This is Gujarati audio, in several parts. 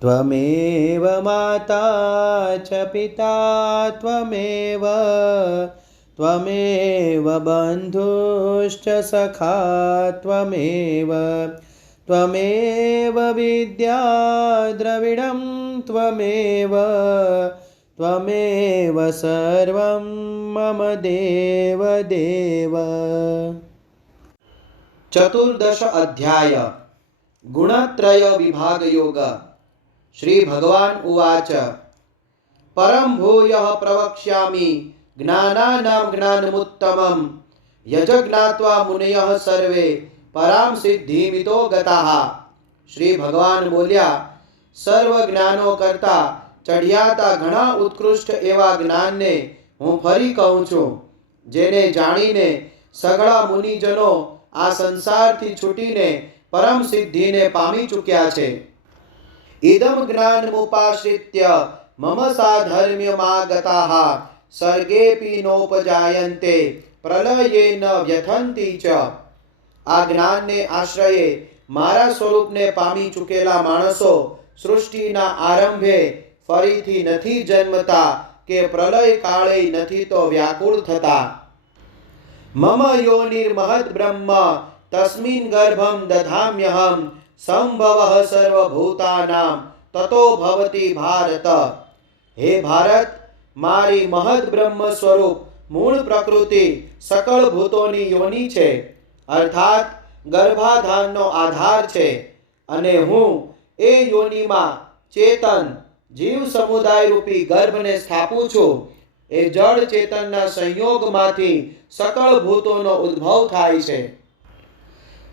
त्वमेव माता च पिता त्वमेव त्वमेव बन्धुश्च सखा त्वमेव त्वमेव विद्या द्रविडं त्वमेव त्वमेव सर्वं मम देव देव। चतुर्दश अध्याय गुणत्रय विभाग योग। श्री भगवान उवाच परं भूयः प्रवक्ष्यामि ज्ञानानां ज्ञानमुत्तमं यज्ञात्वा मुनयः सर्वे परां सिद्धिमितो गताः। श्री भगवान बोल्या સર્વ જ્ઞાનો કરતા ચઢિયાતા ઘણા ઉત્કૃષ્ટ એવા જ્ઞાનને હું ફરી કહું છું, જેને જાણીને સઘળા મુનિજનો આ સંસારથી છૂટીને પરમ સિદ્ધિને પામી ચૂક્યા છે. ઇદમ જ્ઞાનમુપાશ્રિત્ય મમ સાધર્મ્યમાગતાઃ સર્ગેપી નોપજાયન્તે પ્રલયેન વ્યથંતિ ચ. આ જ્ઞાનને આશ્રયે મારા સ્વરૂપને પામી ચૂકેલા માણસો સૃષ્ટિના આરંભે ફરીથી નથી જન્મતા કે પ્રલય કાળે નથી તો વ્યાકુળ થતા. મમ યોનિર્મહદ બ્રહ્મ તસ્મિન ગર્ભમ દધામ્યહમ સંભવઃ સર્વભૂતાનાં તતો ભવતિ ભારત. હે ભારત, મારી મહદ બ્રહ્મ સ્વરૂપ મૂળ પ્રકૃતિ સકળ ભૂતોની યોનિ છે, અર્થાત ગર્ભાધાનનો આધાર છે, અને હું એ યોનિમાં ચેતન જીવ સમુદાય રૂપી ગર્ભને સ્થાપું છું. એ જળ ચેતનના સંયોગમાંથી સકળ ભૂતોનો ઉદ્ભવ થાય છે.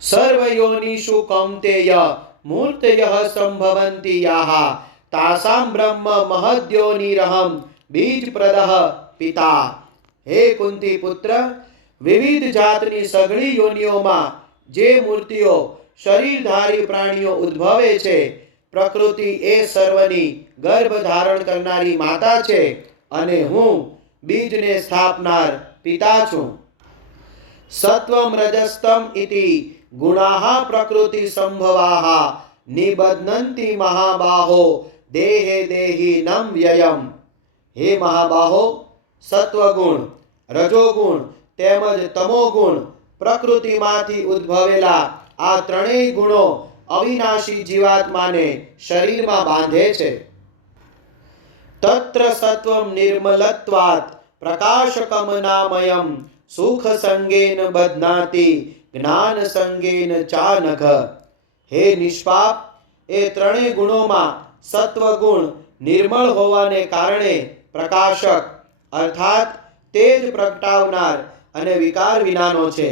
સર્વ યોનિષુ કૌંતેય મૂર્તયઃ સંભવંતિ યાઃ તાસાં બ્રહ્મ મહદ્યોનિરહં બીજપ્રદઃ પિતા. હે કુંતી પુત્ર, વિવિધ જાતની સઘળી યોનિઓમાં જે મૂર્તિઓ શરીરધારી પ્રાણીઓ ઉદ્ભવે છે, પ્રકૃતિ એ સર્વની ગર્ભ ધારણ કરનારી માતા છે, અને હું બીજને સ્થાપનાર પિતા છું. સત્વમ રજસ્તમ ઇતિ ગુણાઃ પ્રકૃતિ સંભવાઃ નિબધ્નન્તિ મહાબાહો દેહે દેહિનં વ્યયમ. હે મહાબાહો, સત્વગુણ, રજોગુણ તેમજ તમોગુણ પ્રકૃતિમાંથી ઉદ્ભવેલા આ ત્રણેય ગુણો અવિનાશી જીવાત્માને શરીરમાં બાંધે છે. તત્ર સત્વમ નિર્મલત્વાત પ્રકાશકમનામયમ સુખ સંગેન બધ્નાતિ જ્ઞાન સંગેન ચાનઘ. હે નિષ્પાપ, એ ત્રણેય ગુણોમાં સત્વગુણ નિર્મળ હોવાને કારણે પ્રકાશક અર્થાત તેજ પ્રગટાવનાર અને વિકાર વિનાનો છે,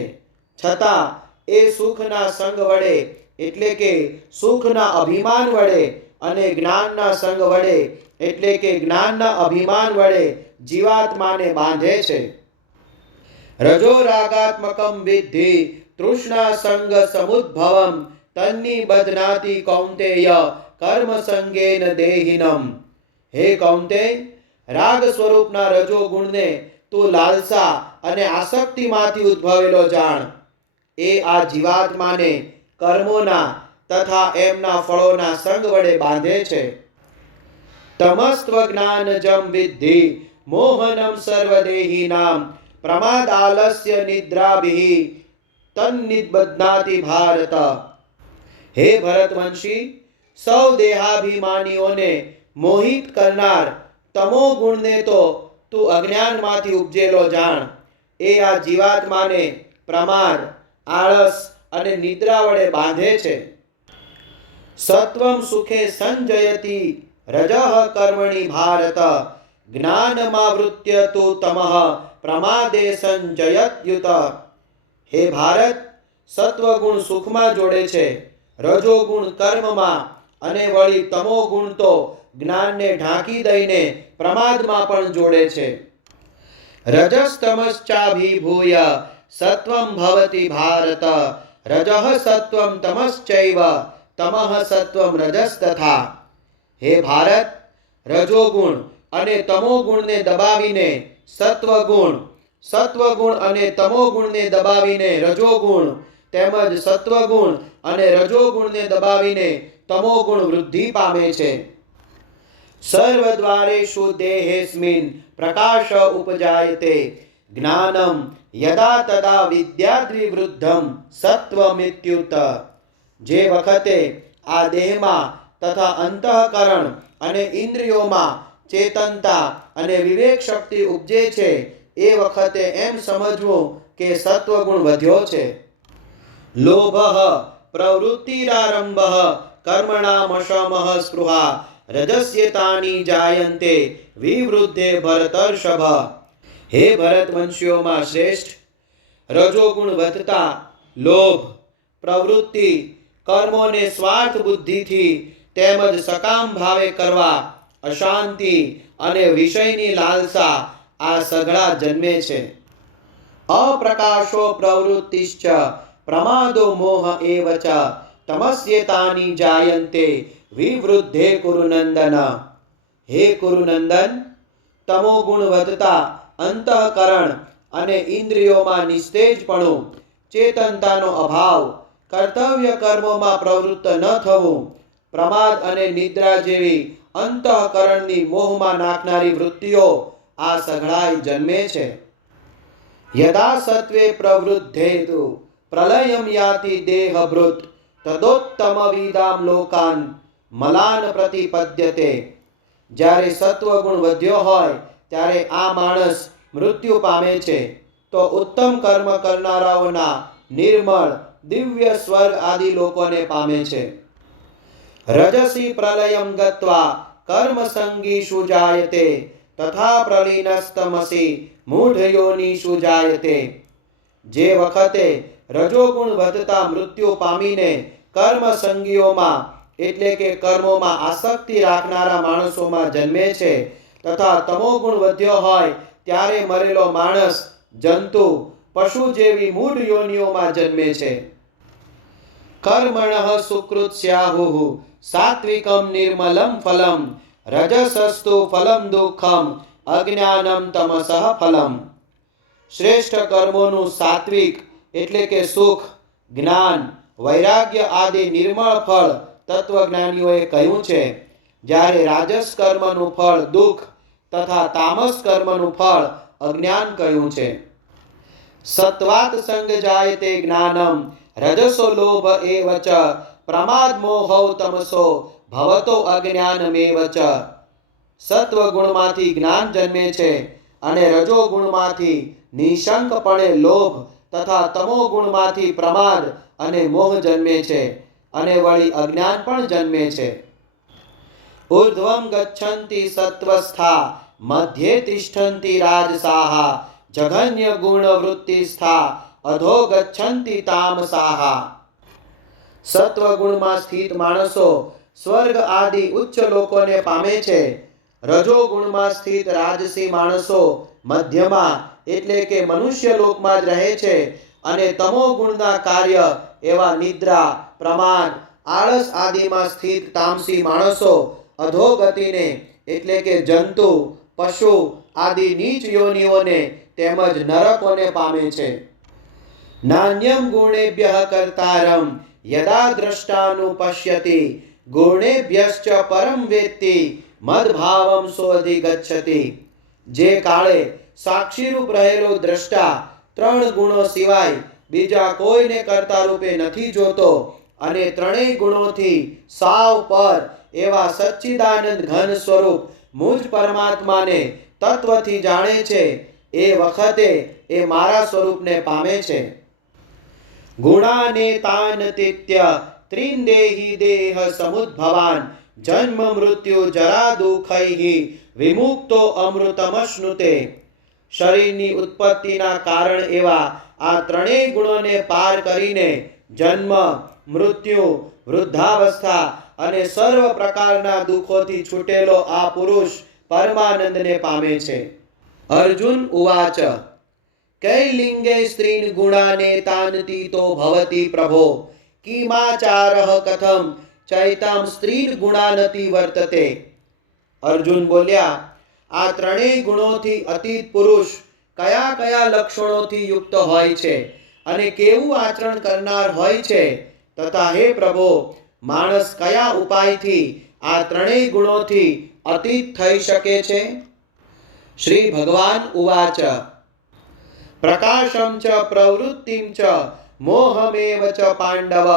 છતાં એ સુખના સંગ વડે એટલે કે સુખના અભિમાન વડે અને જ્ઞાનના સંગ વડે એટલે કે જ્ઞાનના અભિમાન વડે જીવાત્માને બાંધે છે. રજો રાગાત્મકમ વિદ્ધિ તૃષ્ણા સંગ સમુદ્ભવમ તન્ની બધનાતિ કૌંતેય કર્મ સંગેન દેહિનમ. હે કૌંતેય, રાગ સ્વરૂપના રજો ગુણને તું લાલસા અને આસક્તિમાંથી ઉદ્ભવેલો જાણ. એ આ જીવાત્માને કર્મોના તથા એમના ફળોના સંગ વડે બાંધે છે. તમસ્ત્વ જ્ઞાનજમ વિદ્ધિ મોહનમ સર્વદેહિનામ પ્રમાદાલસ્ય નિદ્રાભિઃ તન્નિબધ્નાતિ ભારત. હે ભરતવંશી, સૌ દેહાભિમાનીઓને મોહિત કરનાર તમો ગુણને તો તું અજ્ઞાનમાંથી ઉપજેલો જાણ. એ આ જીવાત્માને પ્રમાદ, આળસ અને નિદ્રા વડે બાંધે છે. સત્વમ સુખે સંજયતિ રજઃ કર્મણિ ભારત જ્ઞાનમાવૃત્ય તુ તમઃ પ્રમાદે સંજયત્યુત. હે ભારત, સત્વગુણ સુખમાં જોડે છે, રજોગુણ કર્મમાં અને વળી તમોગુણ તો જ્ઞાનને ઢાંકી દઈને પ્રમાદમાં પણ જોડે છે. રજસ્તમશ્ચાભિભૂય સત્વમ ભવતિ ભારત રજઃ સત્વમ તમશ્ચૈવ તમઃ સત્વમ રજಸ್ತથા. હે ભારત, રજોગુણ અને તમોગુણને દબાવીને સત્વગુણ, સત્વગુણ અને તમોગુણને દબાવીને રજોગુણ, તેમજ સત્વગુણ અને રજોગુણને દબાવીને તમોગુણ વૃદ્ધિ પામે છે. સર્વદ્વારેષુ દેહેસ્મિન પ્રકાશ ઉપજાયતે જ્ઞાનમ યદા તદા વિદ્યાદ્વિવૃદ્ધમ સત્વમિત્યુત. જે વખતે આ દેહમાં તથા અંતઃકરણ અને ઇન્દ્રિયોમાં ચેતનતા અને વિવેક શક્તિ ઉપજે છે એ વખતે એમ સમજવું કે સત્વગુણ વધ્યો છે. લોભઃ પ્રવૃત્તિરારંભઃ કર્મણામશમઃ સ્પૃહા રજસ્યતાની જાયન્તે વિવૃદ્ધે ભરતર્ષભ. હે ભરતવંશીઓમાં શ્રેષ્ઠ, રજોગુણ વધતા લોભ, પ્રવૃત્તિ, કર્મોને સ્વાર્થ બુદ્ધિથી તેમજ સકામ ભાવે કરવા, અશાંતિ અને વિષયની લાલસા આ સઘળા જન્મે છે. અપ્રકાશો પ્રવૃત્તિશ્ચ પ્રમાદો મોહ એવ ચ તમસ્યતાની જાયન્તે વિવૃદ્ધે કુરુનંદન. હે કુરુનંદન, તમોગુણ વધતા અંતઃકરણ અને ઇન્દ્રિયોમાં નિસ્તેજપણું, ચેતનતાનો અભાવ, કર્તવ્ય કર્મોમાં પ્રવૃત્ત ન થવું, પ્રમાદ અને નિદ્રા જેવી અંતઃકરણની મોહમાં નાખનારી વૃત્તિઓ આ સઘળાઈ જન્મે છે. યદા સત્વે પ્રવૃદ્ધેતુ પ્રલયમ યાતિ દેહભૃત તદોત્તમ વિદામ લોકાન મલાન પ્રતિપદ્યતે. જ્યારે સત્વગુણ વધ્યો હોય ત્યારે આ માણસ મૃત્યુ પામે છે તો ઉત્તમ કર્મ કરનારાઓના નિર્મળ દિવ્ય સ્વર્ગ આદિ લોકોને પામે છે. રજસી પ્રલયમ ગત્વા કર્મસંગીષુ જાયતે તથા પ્રલીનસ્તમસી મૂઢયોનિષુ જાયતે. જે વખતે રજોગુણ વધતા મૃત્યુ પામીને કર્મસંગીઓમાં એટલે કે કર્મોમાં આસક્તિ રાખનારા માણસોમાં જન્મે છે તથા તમોગુણ વધ્યો હોય ત્યારે મરેલો માણસ, જંતુ, પશુ જેવી મૂઢ યોનિઓમાં જન્મે છે. કર્મણઃ સુકૃત સ્યાહુઃ સાત્વિકમ નિર્મલમ ફલમ રજસસ્તુ ફલમ દુઃખમ અજ્ઞાનમ તમસઃ ફલમ. શ્રેષ્ઠ કર્મોનું સાત્વિક એટલે કે સુખ, જ્ઞાન, વૈરાગ્ય આદિ નિર્મળ ફળ તત્વજ્ઞાનીઓએ કહ્યું છે, જ્યારે રાજસ કર્મનું ફળ દુઃખ તથા તામસ કર્મનું ફળ અજ્ઞાન કહ્યું છે. સત્વાત સંગ જાયતે જ્ઞાનમ રજસો લોભ એવ ચ પ્રમાદ મોહૌ તમસો ભવતો અજ્ઞાનમેવ ચ. સત્વગુણમાંથી જ્ઞાન જન્મે છે અને રજોગુણમાંથી નિશંકપણે લોભ તથા તમોગુણમાંથી પ્રમાદ અને મોહ જન્મે છે અને વળી અજ્ઞાન પણ જન્મે છે. ઉર્ધ્વમ ગચ્છન્તિ સત્વસ્થા મધ્યે તિષ્ઠન્તિ રાજસાહ જઘન્ય ગુણ વૃત્તિસ્થા અધો ગચ્છન્તિ તામસાહ. સત્વગુણમાં સ્થિત માણસો સ્વર્ગ આદિ ઉચ્ચ લોકોને પામે છે. રજોગુણમાં સ્થિત રાજસી માણસો મધ્યમાં એટલે કે મનુષ્ય લોકમાં જ રહે છે અને તમોગુણના કાર્ય એવા નિદ્રા, પ્રમાદ, આળસ આદિમાં સ્થિત તામસી માણસો અધોગતિને એટલે કે જંતુ, પશુ આદિ નીચ યોનિઓને તેમજ નરકોને પામે છે. નાન્યમ ગુણેભ્યઃ કર્તારમ યદા દ્રષ્ટાનુપશ્યતિ ગુણેભ્યશ્ચ પરમ વેત્તિ મદભાવમ સોધિગચ્છતિ. જે કાળે સાક્ષીરૂપ રહેલો દ્રષ્ટા ત્રણ ગુણો સિવાય બીજા કોઈને કર્તા રૂપે નથી જોતો અને ત્રણેય ગુણોથી સાવ પર એવા સચ્ચિદાનંદ ઘન સ્વરૂપ મુજ પરમાત્માને તત્વથી જાણે છે, એ વખતે એ મારા સ્વરૂપને પામે છે. ગુણાને તાન તિત્ય ત્રિન્દેહી દેહ સમુદ્ભવાન જન્મ મૃત્યુ જરા દુઃખૈહિ વિમુક્તો અમૃતમશ્નુતે. શરીરની ઉત્પત્તિના કારણ એવા આ ત્રણેય ગુણોને પાર કરીને જન્મ, મૃત્યુ, વૃદ્ધાવસ્થા અને સર્વ પ્રકારના દુઃખોથી છૂટેલો આ પુરુષ પરમાનંદને પામે છે. અર્જુન ઉવાચ કૈલિંગે સ્ત્રીન ગુણાને તાનતીતો ભવતી પ્રભો કિમાચારઃ કથમ ચૈતામ સ્ત્રીન ગુણાનતિ વર્તતે. અર્જુન બોલ્યા, આ ત્રણેય ગુણોથી અતીત પુરુષ કયા કયા લક્ષણોથી યુક્ત હોય છે અને કેવું આચરણ કરનાર હોય છે તથા હે પ્રભો, માણસ કયા ઉપાયથી આ ત્રણેય ગુણોથી અતીત થઈ શકે છે? શ્રી ભગવાન ઉવાચ પ્રકાશમ ચ પ્રવૃત્તિમ ચ મોહમેવ ચ પાંડવ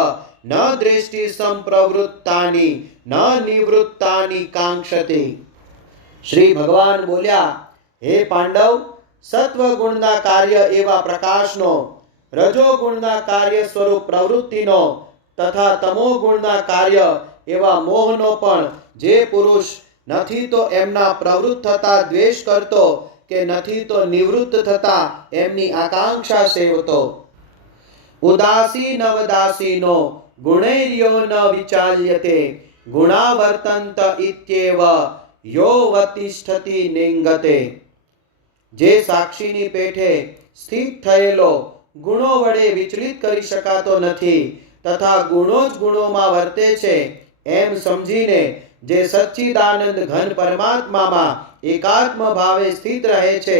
ન દ્રષ્ટિ સંપ્રવૃત્તાની ન નિવૃત્તાની કાંક્ષતે. શ્રી ભગવાન બોલ્યા, હે પાંડવ, સત્વગુણના કાર્ય એવા પ્રકાશનો, રજોગુણના કાર્ય સ્વરૂપ પ્રવૃત્તિનો તથા તમોગુણના કાર્ય એવા મોહનો પણ જે પુરુષ નથી તો એમના પ્રવૃત્ત થતા દ્વેષ કરતો કે નથી તો નિવૃત્ત થતા એમની આકાંક્ષા સેવતો. ઉદાસીનવદાસીનો ગુણૈર્યો ન વિચાલ્યતે ગુણાવર્તંત ઇત્યેવ યો વતિષ્ઠતિ નિંગતે. જે સાક્ષીની પેઠે સ્થિત થયેલો ગુણો વડે વિચલિત કરી શકાતો નથી તથા ગુણો જ ગુણોમાં વર્તે છે એમ સમજીને જે સચ્ચિદાનંદ ઘન પરમાત્મામાં એકાત્મ ભાવે સ્થિત રહે છે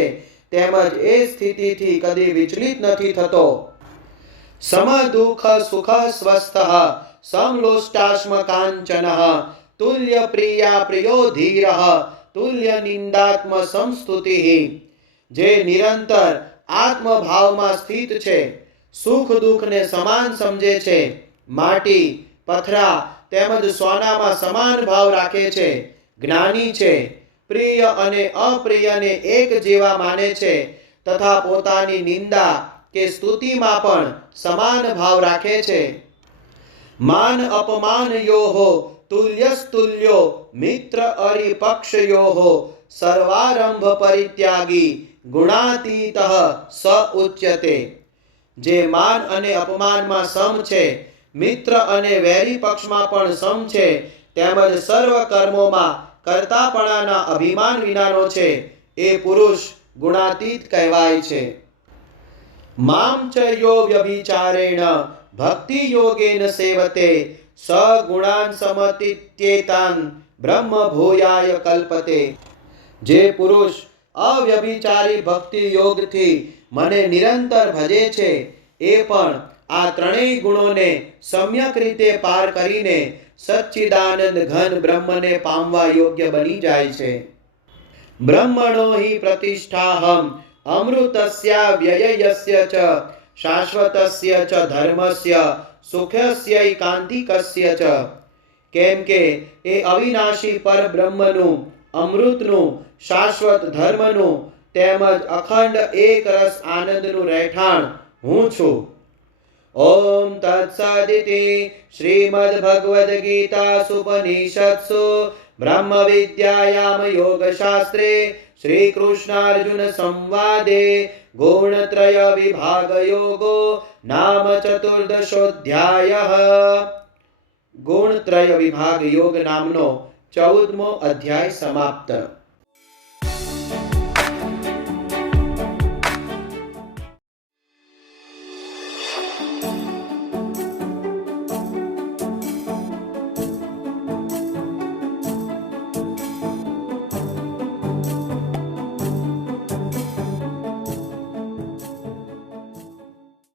તેમજ એ સ્થિતિથી કદી વિચલિત નથી થતો. સમ દુઃખ સુખ સ્વસ્થ સમલોષ્ટાશ્મ કાંચન તુલ્ય પ્રિયા પ્રિયો ધીર તુલ્ય નિંદાત્મ સંસ્તુતિ. જે નિરંતર આત્મભાવમાં સ્થિત છે, સુખ દુઃખને સમાન સમજે છે, માટી પથરા તેમજ સોનામાં સમાન ભાવ રાખે છે, જ્ઞાની છે, પ્રિય અને અપ્રિયને એક જેવા માને છે તથા પોતાની નિંદા કે સ્તુતિમાં પણ સમાન ભાવ રાખે છે. માન અપમાનયોઃ તુલ્યસ્તુલ્યો મિત્ર અરિપક્ષયોઃ સર્વારંભ પરિત્યાગી ગુણાતીતઃ સ ઉચ્યતે. જે માન અને અપમાનમાં સમ છે, મિત્ર અને વેરી પક્ષમાં પણ સમ છે, તેમજ સર્વ કર્મોમાં કર્તાપણાના અભિમાન વિનાનો છે, એ પુરુષ ગુણાતીત કહેવાય છે. મામ ચ યો વ્યભિચારેણ ભક્તિ યોગેન સેવતે સ ગુણાન સમતિત્યેતાન બ્રહ્મ ભૂયાય કલ્પતે. જે પુરુષ અવ્યભિચારી ભક્તિ યોગથી મને નિરંતર ભજે છે એ પણ આ ત્રણેય ગુણોને સમ્યક રીતે પાર કરીને સચ્ચિદાનંદ ઘન બ્રહ્મને પામવા યોગ્ય બની જાય છે. બ્રહ્મણો હિ પ્રતિષ્ઠાહમ અમૃતસ્ય વ્યયયસ્ય ચ શાશ્વતસ્ય ચ ધર્મસ્ય સુખસ્યૈકાંતિકસ્ય ચ. કેમ કે એ અવિનાશી પરબ્રહ્મનું, અમૃતનું, શાશ્વત ધર્મનું તેમજ અખંડ એક રસ આનંદનું રહેઠાણ હું છું. ઓમ તત્સદિતિ શ્રીમદ્ ભગવદ્ ગીતાસુ ઉપનિષત્સુ બ્રહ્મ વિદ્યાયામ યોગશાસ્ત્રે શ્રી કૃષ્ણાર્જુન સંવાદે ગુણત્રય વિભાગ યોગો નામ ચતુર્દશોધ્યાયઃ. ગુણત્રય વિભાગ યોગ નામનો 14મો અધ્યાય સમાપ્ત.